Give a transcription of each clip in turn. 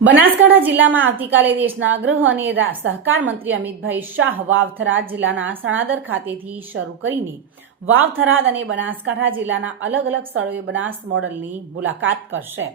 બનાસકાંઠા જિલ્લામાં આવતીકાલે દેશના ગૃહ અને સહકાર મંત્રી અમિતભાઈ શાહ વાવથરાદ જિલ્લાના સણાદર ખાતેથી શરૂ કરીને વાવથરાદ અને બનાસકાંઠા જિલ્લાના અલગ અલગ સ્થળોએ બનાસ મોડલની મુલાકાત કરશે.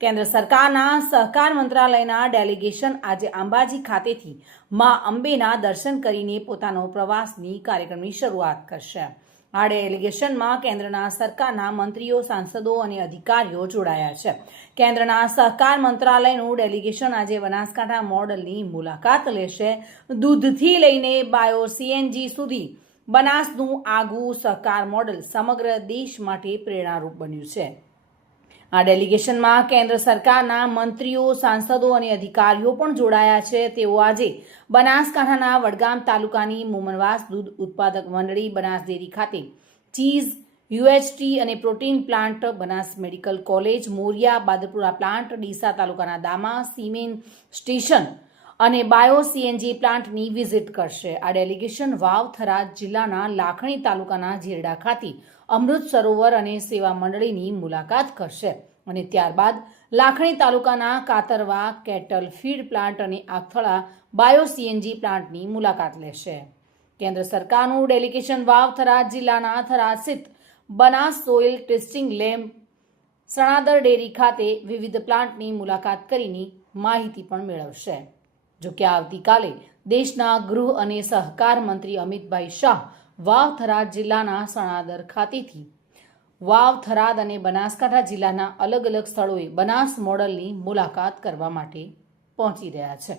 કેન્દ્ર સરકારના સહકાર મંત્રાલયના ડેલિગેશન આજે અંબાજી ખાતેથી મા અંબેના દર્શન કરીને પોતાનો પ્રવાસની કાર્યક્રમની શરૂઆત કરશે. આ એલિગેશનમાં કેન્દ્રના સરકારના મંત્રીઓ, સાંસદો અને અધિકારીઓ જોડાયા છે. કેન્દ્રના સહકાર મંત્રાલયનું ડેલિગેશન આજે બનાસકાંઠા મોડલની મુલાકાત લેશે. દૂધથી લઈને બાયો સીએનજી સુધી બનાસનું આગવું સહકાર મોડલ સમગ્ર દેશ માટે પ્રેરણારૂપ બન્યું છે. આ ડેલિગેશનમાં કેન્દ્ર સરકારના મંત્રીઓ, સાંસદો અને અધિકારીઓ પણ જોડાયા છે. તેઓ આજે બનાસકાંઠાના વડગામ તાલુકાની મોમનવાસ દૂધ ઉત્પાદક મંડળી બનાસ ડેરી ખાતે ચીઝ, યુએચટી અને protein plant, Banas medical college, Moriya, Badarpura plant, Deesa તાલુકાના દામા સિમેન્ટ સ્ટેશન અને બાયો સીએનજી પ્લાન્ટની વિઝિટ કરશે. આ ડેલિગેશન વાવ થરાદ જિલ્લાના લાખણી તાલુકાના ઝેરડા ખાતે અમૃત સરોવર અને સેવા મંડળીની મુલાકાત કરશે. અને ત્યારબાદ લાખણી તાલુકાના કાતરવા કેટલ ફીડ પ્લાન્ટ અને આથળા બાયો સીએનજી પ્લાન્ટની મુલાકાત લેશે. કેન્દ્ર સરકારનું ડેલિગેશન વાવ થરાદ જિલ્લાના થરાસિત Banas soil testing lab Sanadar dairy ખાતે વિવિધ પ્લાન્ટની મુલાકાત કરીને માહિતી પણ મેળવશે. જો કે આવતીકાલે દેશના ગૃહ અને સહકાર મંત્રી અમિતભાઈ શાહ વાવ થરાદ જિલ્લાના સણાદર ખાતેથી વાવ થરાદ અને બનાસકાંઠા જિલ્લાના અલગ અલગ સ્થળોએ બનાસ મોડલની મુલાકાત કરવા માટે પહોંચી રહ્યા છે.